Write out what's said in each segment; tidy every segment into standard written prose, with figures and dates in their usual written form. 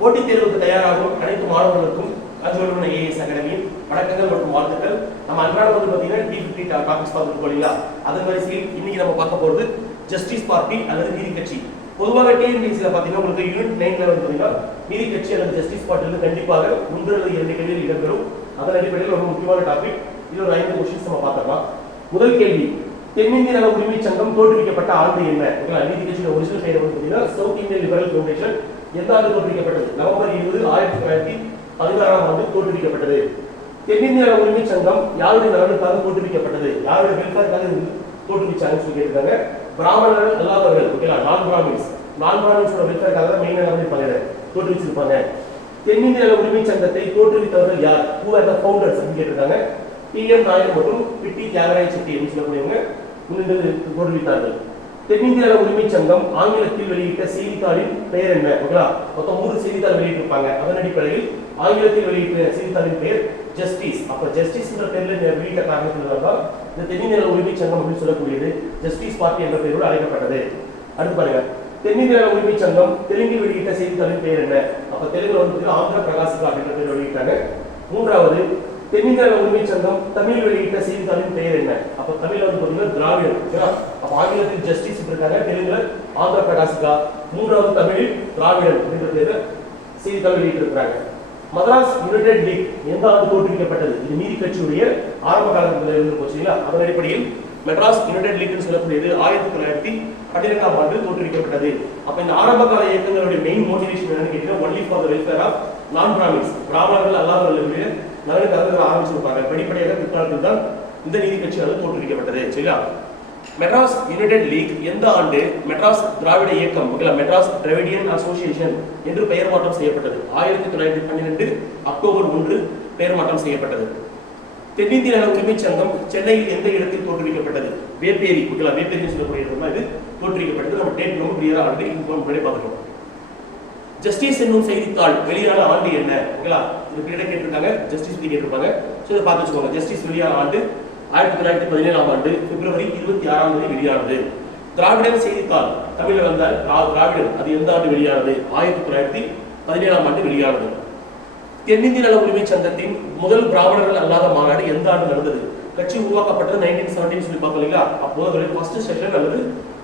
போட்டித் தேர்வுக்கு தயாராகும் அனைத்து மாணவர்களுக்கும் கல்வி ஏஎஸ் அகாடமியின் வணக்கங்கள் மற்றும் வாழ்த்துக்கள். நம்ம அன்றாட வந்து பார்த்தீங்கன்னா D50 டாபிக்ஸ் பார்த்துட்டு போலீங்களா, அதன் வரிசையில் இன்னைக்கு நம்ம பார்க்க போகிறது ஜஸ்டிஸ் பார்ட்டி அல்லது நீதி கட்சி. பொதுவாக டிஎன்பிஎஸ்சியில் பார்த்தீங்கன்னா உங்களுக்கு யூனிட் 9 வந்து பார்த்தீங்கன்னா நீதி கட்சி அல்லது ஜஸ்டிஸ் பார்ட்டியில் கண்டிப்பாக 1 அல்லது 2 கேள்விகள் இடம்பெறும். அதன் அடிப்படையில் ரொம்ப முக்கியமான டாபிக். இது ஒரு 5 கொஸ்டின்ஸ் நம்ம பார்க்கலாம். முதல் கேள்வி, தென்னிந்திய நல உரிமை சங்கம் தோற்றுவிக்கப்பட்ட ஆண்டு என்ன? நீதி கட்சியின் ஒரிஜினல் பெயர் வந்து பார்த்தீங்கன்னா சவுத் இந்தியன் லிபரல் ஃபவுண்டேஷன். எந்த ஆண்டு தோற்றுவிக்கப்பட்டது? நவம்பர் 20, 1916ஆம் ஆண்டு தோற்றுவிக்கப்பட்டது. தென்னிந்திய நல உரிமை சங்கம் யாருடைய நலனுக்காக தோற்றுவிக்கப்பட்டது? யாருடைய வெல்ஃபேருக்காக தோற்றுவிச்சாங்கன்னு சொல்லி கேட்டிருக்காங்க. பிராமணர்கள் அல்லாதவர்கள், ஓகேங்களா, நான் பிராமின்ஸோட வெல்ஃபேருக்காக தான் மெயினாக இருப்பாங்க, தோற்றுவிச்சிருப்பாங்க. தென்னிந்திய நல உரிமை சங்கத்தை தோற்றுவித்தவர்கள் யார்? ஹூ ஆர் தி ஃபவுண்டர்ஸ் அப்படின்னு கேட்டிருக்காங்க. டி.எம். நாயர் மற்றும் பிட்டி தியாகராய செட்டி என்று சொல்லக்கூடியவங்க தோற்றுவித்தார்கள். தென்னிந்திய நல உரிமை சங்கம் ஆங்கிலத்தில் வெளியிட்ட செய்தித்தாளின் பெயர் என்ன? ஓகேங்களா, மொத்தம் 3 செய்தித்தாள் வெளியிட்டிருப்பாங்க. அதன் அடிப்படையில் ஆங்கிலத்தில் வெளியிட்ட செய்தித்தாளின் பெயர் ஜஸ்டிஸ். அப்ப ஜஸ்டிஸ் என்ற பெயரில் வெளியிட்ட காரணத்தினால்தான் இந்த தென்னிந்திய நல உரிமை சங்கம் அப்படின்னு சொல்லக்கூடியது ஜஸ்டிஸ் பார்ட்டி என்ற பெயரோடு அழைக்கப்பட்டது. அடுத்து பாருங்க, தென்னிந்திய நல உரிமை சங்கம் தெலுங்கில் வெளியிட்ட செய்தித்தாளின் பெயர் என்ன? அப்ப தெலுங்குல வந்து ஆந்திர பிரகாசிகா அப்படின்ற பெயர் வெளியிட்டாங்க. மூன்றாவது, தென்னிந்திய நல உரிமை சங்கம் தமிழ் வெளியிட்ட செய்தித்தாளின் பெயர் என்ன? அப்ப தமிழ்ல வந்து பாத்தீங்கன்னா திராவிடன். அப்ப ஆங்கிலத்தில் ஜஸ்டிஸ் இருக்காங்க, தெலுங்குல ஆந்திர பிரகாசிகா, மூன்றாவது தமிழில் திராவிடன் அப்படின்ற பேர்ல செய்தித்தாள் வெளியிட்டிருக்கிறாங்க. மதராஸ் யுனைடெட் லீக் எந்த ஆண்டு தோற்றுவிக்கப்பட்டது? இது நீதி கட்சியுடைய ஆரம்ப காலத்தில் இருந்து போச்சுங்களா. அதன் அடிப்படையில் மெட்ராஸ் யுனைடெட் லீக் சொல்லக்கூடியது 1912ஆம் ஆண்டு தோற்றுவிக்கப்பட்டது. அப்ப இந்த ஆரம்ப கால இயக்கங்களுடைய மெயின் மோட்டிவேஷன் என்னன்னு கேட்டீங்கன்னா only for the welfare of non Brahmins, பிராமணர்கள் அல்லாதவர்களுடைய நலனுக்காக ஆரம்பிச்சிருப்பாங்க. படிப்படியாக பிற்காலத்தில் தான் இந்த நீதி கட்சியானது தோற்றுவிக்கப்பட்டது. சரிங்களா. மெட்ராஸ் யுனைடெட் லீக் எந்த ஆண்டு மெட்ராஸ் திராவிட இயக்கம், மெட்ராஸ் டிராவிடியன் அசோசியேஷன் என்று பெயர் மாற்றம் செய்யப்பட்டது? 1912 அக்டோபர் 1 பெயர் மாற்றம் செய்யப்பட்டது. தென்னிந்திய நல உரிமை சங்கம் சென்னையில் எந்த இடத்தில் தோற்றுவிக்கப்பட்டது? வேப்பேரி, வேப்பேரி சொல்லக்கூடிய இது தோற்றுவிக்கப்பட்டது. நம்ம டேட் ரொம்ப கிளியரா ஆல்ரெடி இன்ஃபார்ம் பண்ணி பார்த்துட்டோம். ஜஸ்டிஸ் என்னும் செய்தித்தாள் வெளியான ஆண்டு என்ன? ஓகேங்களா, இது பீரியட் கேட்டிருக்காங்க, ஜஸ்டிஸ் பத்தி கேட்டிருப்பாங்க. சோ இத பார்த்து வச்சுக்கோங்க. ஜஸ்டிஸ் வெளியான ஆண்டு 1917ஆம் ஆண்டு பிப்ரவரி 26ஆம் தேதி வெளியானது. திராவிடன் செய்தித்தாள் தமிழ்ல வந்தால் திராவிடன், அது எந்த ஆண்டு வெளியானது? 1917ஆம் ஆண்டு வெளியானது. தென்னிந்திய நல உரிமை சங்கத்தின் முதல் பிராமணர்கள் அல்லாத மாநாடு எந்த ஆண்டு நடந்தது? கட்சி உருவாக்கப்பட்டது 1917 சொல்லி பார்த்தோம் இல்லையா. அப்போது ஃபர்ஸ்ட் செஷன் அல்லது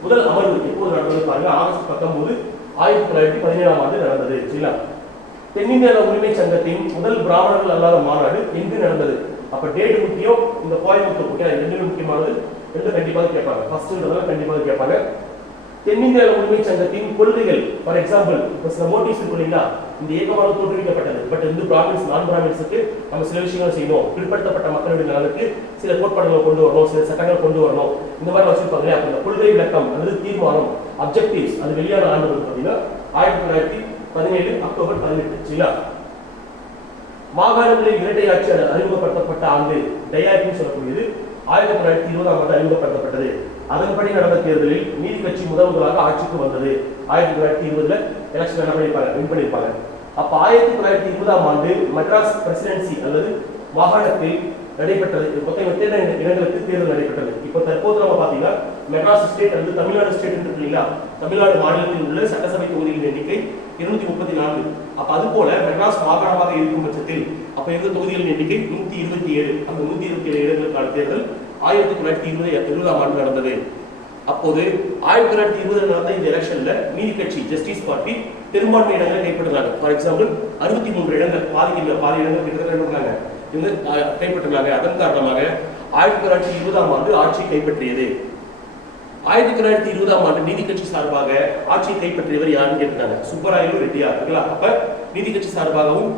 முதல் அமர்வு எப்போது நடந்தது பாருங்க, ஆகஸ்ட் 19, 1917ஆம் ஆண்டு நடந்தது. சரிங்களா. தென்னிந்திய நல உரிமை சங்கத்தின் முதல் பிராமணர்கள் அல்லாத மாநாடு எங்கு நடந்தது? அப்ப டேட் முக்கியம், இந்த கோயம்புத்தூர் முக்கியம், ரெண்டுமே முக்கியமானது. ரெண்டு கண்டிப்பாக கேட்பாங்க, ஃபர்ஸ்ட்ன்றதால கண்டிப்பாக கேட்பாங்க. தென்னிந்திய நல உரிமை சங்கத்தின் கொள்கைகள், ஃபார் எக்ஸாம்பிள் இப்போ சில மோட்டிவ்ஸ் இருக்கு இல்லைங்களா, இந்த இயக்கமாக தோற்றுவிக்கப்பட்டது. பட் இந்த பிராமின்ஸ் நான் பிராமின்ஸுக்கு நம்ம சில விஷயங்கள் செய்யணும், பிற்படுத்தப்பட்ட மக்களுடைய நலனுக்கு சில கோட்பாடுகளை கொண்டு வரணும், சில சட்டங்கள் கொண்டு வரணும், இந்த மாதிரி வச்சிருப்பாங்க. அப்ப இந்த கொள்கை விளக்கம் அல்லது தீர்மானம் அப்ஜெக்டிவ்ஸ் அது வெளியான ஆண்டு வந்து பார்த்தீங்கன்னா 1917 அக்டோபர் 18. சரிங்களா. மாகாணங்களில் இரட்டை ஆட்சி அறிமுகப்படுத்தப்பட்ட ஆண்டு டயாட்னு சொல்லக்கூடியது 1920ஆம் ஆண்டு அறிமுகப்படுத்தப்பட்டது. அதன்படி நடந்த தேர்தலில் நீதி கட்சி முதலாக ஆட்சிக்கு வந்தது. 1920 எலெக்ஷன் என்ன பண்ணிருப்பாங்க, வின் பண்ணிருப்பாங்க. அப்ப 1920ஆம் ஆண்டு மெட்ராஸ் பிரசிடென்சி அல்லது மாகாணத்தில் நடைபெற்றது. மொத்தம் 8 இடங்களுக்கு தேர்தல் நடைபெற்றது. இப்போ தற்போது நம்ம பாத்தீங்கன்னா மெட்ராஸ் ஸ்டேட் அல்லது தமிழ்நாடு ஸ்டேட் இருக்கு இல்லையா, தமிழ்நாடு மாநிலத்தில் உள்ள சட்டசபை தொகுதிகளின் எண்ணிக்கை 234. அப்ப அது போல மெட்ராஸ் மாகாணமாக இருக்கும் பட்சத்தில் அப்ப இருந்த தொகுதிகளின் எண்ணிக்கை 127. அந்த 127 இடங்களுக்கான தேர்தல் 1920ஆம் ஆண்டு நடந்தது. அப்போது 1920 நடந்த இந்த எலெக்ஷன்ல நீதி கட்சி ஜஸ்டிஸ் பார்ட்டி பெரும்பான்மை இடங்களை கைப்பற்றுறாங்க. ஃபார் எக்ஸாம்பிள் 63 இடங்கள், பாதி இடங்கள் கிட்டத்தட்ட இவங்க கைப்பற்றுறாங்க. அதன் காரணமாக 1920ஆம் ஆண்டு ஆட்சியை கைப்பற்றியது. 1920ஆம் ஆண்டு நீதி கட்சி சார்பாக ஆட்சியை கைப்பற்றியவர் யாருன்னு கேட்டாங்க, சுப்பராயலு ரெட்டியார். அப்ப நீதி கட்சி சார்பாகவும்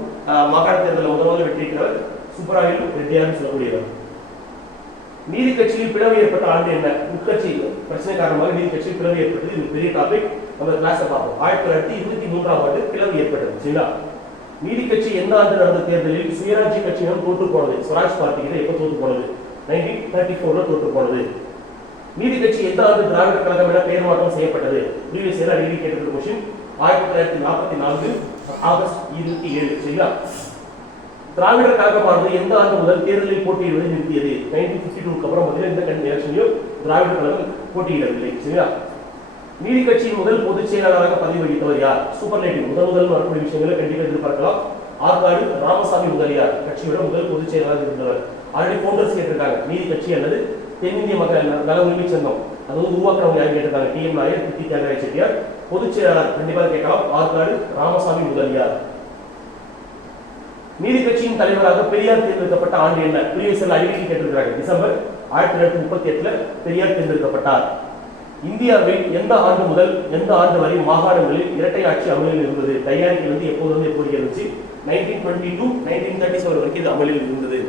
மாகாண தேர்தலில் முதல்ல வெற்றிக்கிறவர் சுப்பராயலு ரெட்டியார்னு சொல்லக்கூடியவர். நீதி கட்சியில் பிளவு ஏற்பட்ட ஆண்டு என்ன? உட்கட்சி பிரச்சனை காரணமாக நீதி கட்சியில் பிளவு ஏற்பட்டது. இது பெரிய டாபிக், நம்ம கிளாஸ்ல பார்ப்போம். 1923ஆம் ஆண்டு பிளவு ஏற்பட்டது. சரிங்களா. நீதி கட்சி எந்த ஆண்டு நடந்த தேர்தலில் சுயராஜ்ய கட்சியிடம் தோற்று போனது? ஸ்வராஜ் பார்ட்டிக்கு எப்ப தோற்று போனது? 1934ல தோற்று போனது. நீதி கட்சி எந்த ஆண்டு திராவிட கழகம் என பெயர் மாற்றம் செய்யப்பட்டது? ப்ரீவியஸ் இயர் அடிக்கடி கேட்டது கொஸ்டின். 1944 ஆகஸ்ட் 27. சரிங்களா. திராவிடர் கழகமானது எந்த ஆண்டு முதல் தேர்தலில் போட்டியிடுவதை நிறுத்தியது? 1952க்கு அப்புறம் இந்த எலெக்ஷன்லயும் திராவிடர் கழகம் போட்டியிடவில்லை. சரிங்களா. நீதி கட்சியின் முதல் பொதுச் செயலாளராக பதவி வகித்தவர் யார்? சூப்பர்லேட்டிவ் முதல் வரக்கூடிய விஷயங்களை கண்டிப்பாக எதிர்பார்க்கலாம். ஆற்காடு ராமசாமி முதலியார் கட்சியோட முதல் பொதுச் செயலாளராக இருந்தவர். ஆல்ரெடி ஃபவுண்டர்ஸ் கேட்டிருக்காங்க. நீதி கட்சி அல்லது தென்னிந்திய மக்கள் நல உரிமை சங்கம் அது உருவாக்குறவங்க யாரும் கேட்டிருக்காங்க. TM Nair, T Thyagaraja Chettiar. பொதுச் செயலாளர் கண்டிப்பாக கேட்கலாம். ஆற்காடு ராமசாமி முதலியார். நீதி கட்சியின் தலைவராக பெரியார் தேர்ந்தெடுக்கப்பட்ட ஆண்டு என்ன? பிரிவியஸ் அறிவிக்கை கேட்டிருக்கிறாங்க. டிசம்பர் 1938 பெரியார் தேர்ந்தெடுக்கப்பட்டார். இந்தியாவில் எந்த ஆண்டு முதல் எந்த ஆண்டு வரை மாகாணங்களில் இரட்டை ஆட்சி அமலில் இருந்தது? டையாரிட்டி வந்து எப்போது எப்போது இருந்துச்சு? 1920 to 1937 வரைக்கும் இது அமலில் இருந்தது.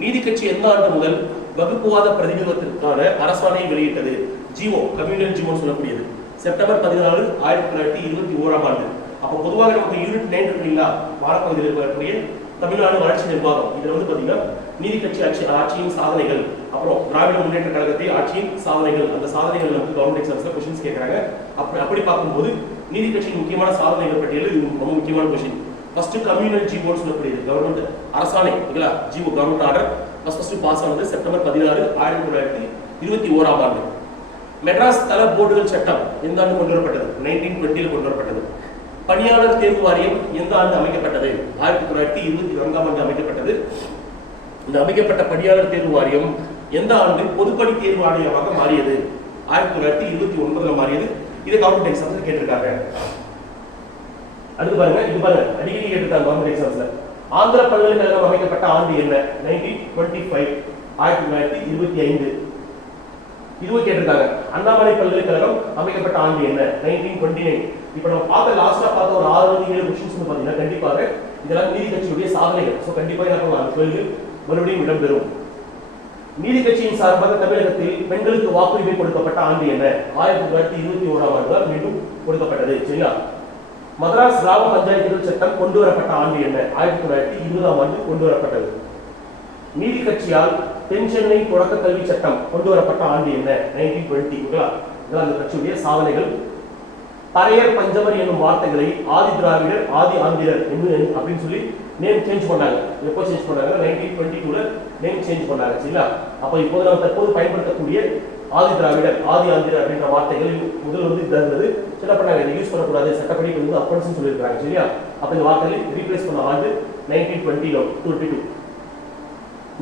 நீதி கட்சி எந்த ஆண்டு முதல் வகுப்புவாத பிரதிநிதித்துவத்திற்கான அரசாணையை வெளியிட்டது? ஜிஓ, கம்யூனல் ஜிஓ சொல்லக்கூடியது செப்டம்பர் 14, 1921 ஆண்டு. அப்போ பொதுவாக நமக்கு யூனிட் 9 இருக்குங்களா, பாரப்பகுதியில் இருக்கக்கூடிய தமிழ்நாடு வளர்ச்சி நிர்வாகம். இதுல வந்து பாத்தீங்கன்னா நீதி கட்சி ஆட்சியின் சாதனைகள், அப்புறம் திராவிட முன்னேற்ற கழகத்தை ஆட்சியின் சாதனைகள், அந்த சாதனைகள் நமக்கு கவர்மெண்ட் எக்ஸாம்ஸ்ல கொஸ்டின்ஸ் கேட்கறாங்க. அப்படி பார்க்கும்போது நீதி கட்சியின் முக்கியமான சாதனைகள் பட்டியலில் இது ரொம்ப முக்கியமான கொஸ்டின். ஃபர்ஸ்ட் கம்யூனல் ஜிஓ சொல்லக்கூடியது கவர்மெண்ட் அரசாணை இல்லைங்களா, GO government order first pass ஆனது செப்டம்பர் 16, 1921 ஆண்டு. மெட்ராஸ் தள போர்டுகள் சட்டம் எந்த ஆண்டு கொண்டு வரப்பட்டது? 1920 கொண்டு வரப்பட்டது. பணியாளர் தேர்வு வாரியம் எந்த ஆண்டு அமைக்கப்பட்டது? 1924 ஆண்டு அமைக்கப்பட்டது. இந்த அமைக்கப்பட்ட பணியாளர் தேர்வு வாரியம் எந்த ஆண்டு பொதுப்பணி தேர்வு ஆணையமாக மாறியது? 1929 மாறியது. இது கவர்மெண்ட் எக்ஸாம்ஸ்ல கேட்டிருக்காங்க. அடுத்து பாருங்க, இது பாருங்க அடிக்கடி கேட்டிருக்காங்க கவர்மெண்ட் எக்ஸாம்ஸ்ல. ஆந்திர பல்கலைக்கழகம் அமைக்கப்பட்ட ஆண்டு என்ன? 1925, 1925. இதுவும் கேட்டிருக்காங்க. அண்ணாமலை பல்கலைக்கழகம் அமைக்கப்பட்ட ஆண்டு என்ன? 1929. இப்ப நம்ம பார்த்த லாஸ்டா பார்த்த ஒரு 6-7 क्वेश्चंस வந்து பாத்தீங்கன்னா கண்டிப்பாக இதெல்லாம் நீதி கட்சியுடைய சாதனைகள். சோ கண்டிப்பா என்ன பண்ணலாம், கேள்வி மறுபடியும் இடம்பெறும். நீதி கட்சியின் சார்பாக தமிழகத்தில் பெண்களுக்கு வாக்குரிமை கொடுக்கப்பட்ட ஆண்டு என்ன? 1921 ஆண்டு தான் மீண்டும் கொடுக்கப்பட்டது. சரியா? மதராஸ் கிராம பஞ்சாயத்துகள் சட்டம் கொண்டு வரப்பட்ட ஆண்டு என்ன? 1920 ஆண்டு கொண்டு வரப்பட்டது. நீதி கட்சியால் தென் சென்னை தொடக்க கல்வி சட்டம் கொண்டு வரப்பட்ட ஆண்டு என்ன? 1920. இதெல்லாம் அந்த கட்சியுடைய சாதனைகள். பறையர் பஞ்சமர் என்னும் வார்த்தைகளை ஆதி திராவிடர் ஆதி ஆந்திரர் அப்படின்னு சொல்லி நேம் சேஞ்ச் பண்ணாங்க. எப்போ சேஞ்ச் பண்ணாங்க? 1922ல நேம் சேஞ்ச் பண்ணாங்க. சரிங்களா? அப்ப இப்போது நம்ம தற்போது பயன்படுத்தக்கூடிய ஆதி திராவிடர் ஆதி ஆந்திரர் அப்படின்ற வார்த்தைகள் முதல் வந்து இதாக இருந்தது. என்ன பண்ணாங்க, இதை யூஸ் பண்ணக்கூடாது, சட்டப்படி வந்து அப்பன்ஸ் சொல்லியிருக்காங்க. சரியா? அப்ப இந்த வார்த்தைகளை ரீப்ளேஸ் பண்ண ஆண்டு 1922.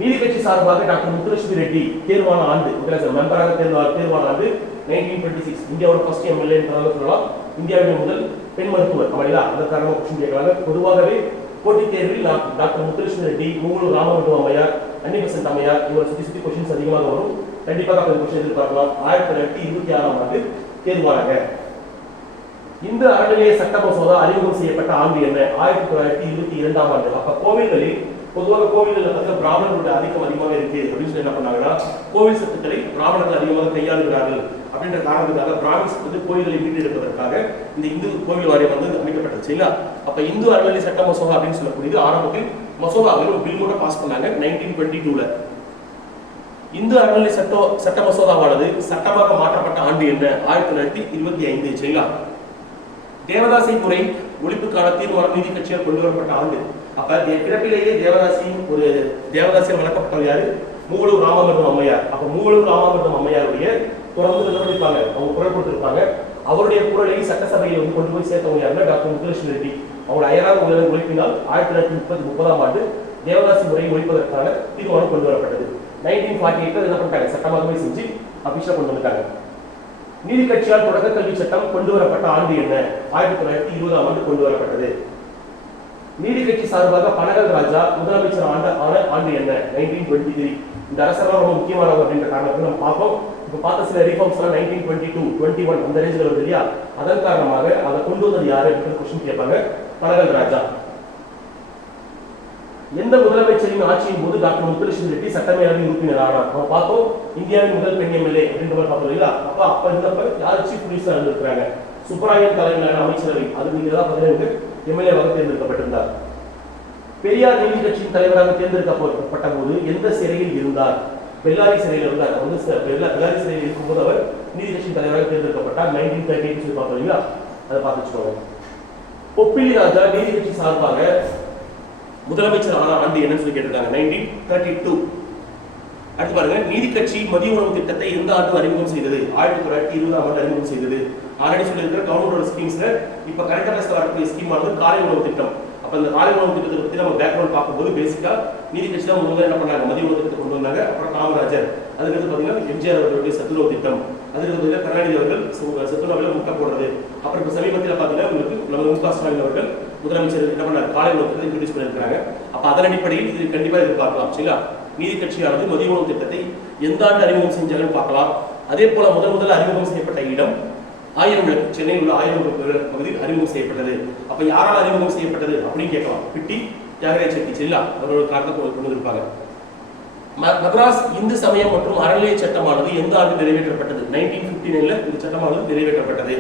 நீதி கட்சி சார்பாக டாக்டர் முத்துலட்சுமி ரெட்டி தேர்வான ஆண்டு, மெம்பராக தேர்வான ஆண்டு 1926. இந்தியாவோட ஃபர்ஸ்ட் எம்எல்ஏ சொல்லலாம். இந்தியாவின் முதல் பெண் மருத்துவர். அப்படிங்களா? அந்த காரணமாக கொஸ்டின் கேட்கறாங்க. பொதுவாகவே போட்டித் தேர்வில் டாக்டர் முத்துலட்சுமி ரெட்டி, மூவலூர் ராமமூர்த்தி அம்மையார், அன்னிபெசன்ட் அம்மையார் இவங்க சுத்தி கொஸ்டின்ஸ் அதிகமாக வரும். கண்டிப்பாக அந்த கொஸ்டின் எதிர்பார்க்கலாம். 1926 ஆண்டு தேர்வானாங்க. இந்த அறநிலைய சட்ட மசோதா அறிமுகம் செய்யப்பட்ட ஆண்டு என்ன? 1922 ஆண்டு. அப்ப கோவில்களில் பொதுவாக கோவில்கள் வந்து பிராமணர்களுடைய அதிகமாக இருக்கு அப்படின்னு சொல்லி என்ன பண்ணாங்கன்னா, கோவில் சொத்துக்களை பிராமணர்கள் அதிகமாக கையாளுகிறார்கள் அப்படின்ற காரணத்துக்காக பிராமின்ஸ் வந்து கோயில்களை மீட்டெடுப்பதற்காக இந்த இந்து கோவில் வாரியம் வந்து அமைக்கப்பட்டது. சரிங்களா? அப்ப இந்து அறநிலை சட்ட மசோதா அப்படின்னு சொல்லக்கூடியது ஆரம்பத்தில் மசோதாவில் ஒரு பில் கூட பாஸ் பண்ணாங்க 1922ல. இந்து அறநிலை சட்ட மசோதாவானது சட்டமாக மாற்றப்பட்ட ஆண்டு என்ன? 1925. சரிங்களா? தேவதாசி முறை ஒழிப்புக்கான தீர்மானம் நீதி கட்சியால் கொண்டு வரப்பட்ட ஆண்டு. அப்ப பிறப்பிலேயே தேவதாசியால் வளர்க்கப்பட்டவர் யாரு? மூவலூர் ராமமூர்த்தி அம்மையார். அப்ப மூவலூர் ராமமூர்த்தி அம்மையாருடைய தொடர்ந்து நிலவடிப்பாங்க, அவங்க குரல் கொடுத்திருப்பாங்க. அவருடைய குரலை சட்டசபையில் வந்து கொண்டு போய் சேர்த்தவங்க யாருன்னா டாக்டர் முத்துலட்சுமி ரெட்டி. அவங்க அயராத உழைப்பினால் 1930 ஆண்டு தேவதாசி முறையை ஒழிப்பதற்கான தீர்மானம் கொண்டு வரப்பட்டது. 1948 என்ன பண்ணிட்டாங்க, சட்டமாகவே செஞ்சு அபிஷேகம் கொண்டு வந்துட்டாங்க. நீதி கட்சியால் தொடக்க கல்வி சட்டம் கொண்டு வரப்பட்ட ஆண்டு என்ன? 1920 ஆண்டு கொண்டு வரப்பட்டது. நீதி கட்சி சார்பாக பனகல் ராஜா முதலமைச்சர் ஆண்டு என்ன? 1923. இந்த அரசெல்லாம் ரொம்ப முக்கியமானவங்க அப்படின்ற காரணத்துக்கு நம்ம பார்ப்போம். இப்ப பார்த்த சில ரிஃபார்ம்ஸ் எல்லாம் 1922, 21 அந்த ரேஞ்சில் வருது இல்லையா? அதன் காரணமாக அதை கொண்டு வந்தது யாரு அப்படின்னு கொஸ்டின் கேட்பாங்க. பனகல் ராஜா. எந்த முதலமைச்சரின் ஆட்சியின் போது டாக்டர் முத்துலட்சுமி ரெட்டி சட்டமேலவை உறுப்பினர் ஆனார்? நம்ம பார்த்தோம் இந்தியாவின் முதல் பெண் எம்எல்ஏ அப்படின்ற மாதிரி பார்த்தோம் இல்லையா? அப்ப இருந்தப்ப யார் சீஃப் மினிஸ்டர் இருந்திருக்கிறாங்க? சுப்பராயன் தலைமையிலான அமைச்சரவை அது நீங்க தான் 15 எம்எல்ஏவாக தேர்ந்தெடுக்கப்பட்டிருந்தார். பெரியார் நீதி கட்சியின் தலைவராக தேர்ந்தெடுக்கப்பட்ட போது எந்த சிறையில் இருந்தார்? பெல்லாரி சிறையில் இருந்தார். பெல்லாரி சிறையில் இருக்கும்போது அவர் நீதி கட்சியின் தலைவராக தேர்ந்தெடுக்கப்பட்டார். 1938 சொல்லி பார்த்தோம் இல்லையா? அதை பார்த்துச்சுக்கோங்க. பொப்பிலி ராஜா நீதி கட்சி சார்பாக முதலமைச்சர் ஆன ஆண்டு என்னன்னு சொல்லி கேட்டிருக்காங்க. 1932. அடுத்து பாருங்க, நீதி கட்சி மதிய உணவு திட்டத்தை எந்த ஆண்டு அறிமுகம் செய்தது? 1920 ஆண்டு அறிமுகம் செய்தது. ஆல்ரெடி சொல்லியிருக்கிற கவர்மெண்டோட ஸ்கீம்ஸ்ல இப்ப கரெக்டாக வரக்கூடிய ஸ்கீம் ஆனது காலை உணவு திட்டம். அப்ப இந்த காலை உணவு திட்டத்தை பத்தி நம்ம பேக்ரவுண்ட் பார்க்கும்போது பேசிக்கா நீதி கட்சி தான் முதல்ல என்ன பண்ணாங்க, மதிய உணவு திட்டத்தை கொண்டு வந்தாங்க. அப்புறம் காமராஜர், அதுக்கு பாத்தீங்கன்னா எம்ஜிஆர் அவர்களுடைய சத்துணவு திட்டம், அதுக்கு பாத்தீங்கன்னா கருணாநிதி அவர்கள் சத்துணவுல முட்டை போடுறது. அப்புறம் இப்ப சமீபத்தில் பாத்தீங்கன்னா உங்களுக்கு நம்ம முக ஸ்டாலின் அவர்கள் முதலமைச்சர் என்ன பண்ணாரு, காலை உணவு திட்டத்தை இன்ட்ரோடியூஸ் பண்ணியிருக்காங்க. அப்ப அதன் அடிப்படையில் இது கண்டிப்பா எதிர்பார்க்கலாம். சரிங்களா? நீதி கட்சியானது மதிய உணவு திட்டத்தை எந்த ஆண்டு அறிமுகம் செஞ்சாங்கன்னு பார்க்கலாம். அதே போல முதல் அறிமுகம் செய்யப்பட்ட இடம் 1000 விளக்கு, சென்னையில் உள்ள 1000 விளக்கு பகுதியில் அறிமுகம் செய்யப்பட்டது. அப்ப யாரால் அறிமுகம் செய்யப்பட்டது அப்படின்னு கேட்கலாம். பிட்டி தியாகராஜ செட்டி, சரிங்களா? அவரோட காரணத்தை கொண்டு வந்திருப்பாங்க. மദ്രാஸ் இந்து சமயம் மற்றும் அறநிலைய சட்டமானது எந்த ஆண்டு நிறைவேற்றப்பட்டது? 1959ல இந்த சட்டமானது நிறைவேற்றப்பட்டது.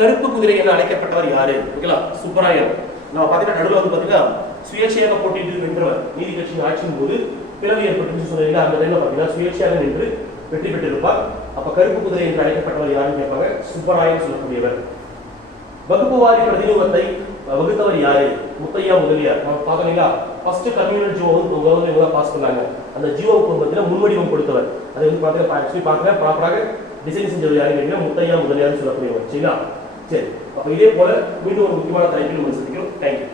கருப்பு குதிரை என அழைக்கப்பட்டவர் யாரு? ஓகேங்களா? சுப்பராயன். நம்ம பாத்தீங்கன்னா நடுவில் வந்து பாத்தீங்கன்னா சுயேட்சையாக போட்டியிட்டு வென்றவர். நீதி கட்சியின் ஆட்சியின் போது பிளவு ஏற்பட்டு சொன்னீங்க. அந்த டைம்ல பாத்தீங்கன்னா சுயேட்சையாக நின்று வெற்றி பெற்றிருப்பார். அப்ப கருப்பு குதிரை என்று அழைக்கப்பட்டவர் யாருன்னு கேட்பாங்க, சுப்பராயன் சொல்லக்கூடியவர். வகுப்பு வாரி பிரதிநிதித்துவத்தை வகுத்தவர் யாரு? முத்தையா முதலியார். நம்ம பாத்தீங்களா, ஃபர்ஸ்ட் கம்யூனல் ஜியோ வந்து பாஸ் பண்ணாங்க. அந்த ஜியோவுக்கு பார்த்தீங்கன்னா முன்வடிவம் கொடுத்தவர். அதை வந்து பாத்தீங்கன்னா ப்ராப்பராக டிசைன் செஞ்சவர் யாருன்னு கேட்டீங்கன்னா முத்தையா முதலியார் சொல்லக்கூடியவர். சரிங்களா? சரி, அப்ப இதே போல மீண்டும் ஒரு முக்கியமான தலைப்பில் நம்ம சந்திக்கிறோம். தேங்க்யூ.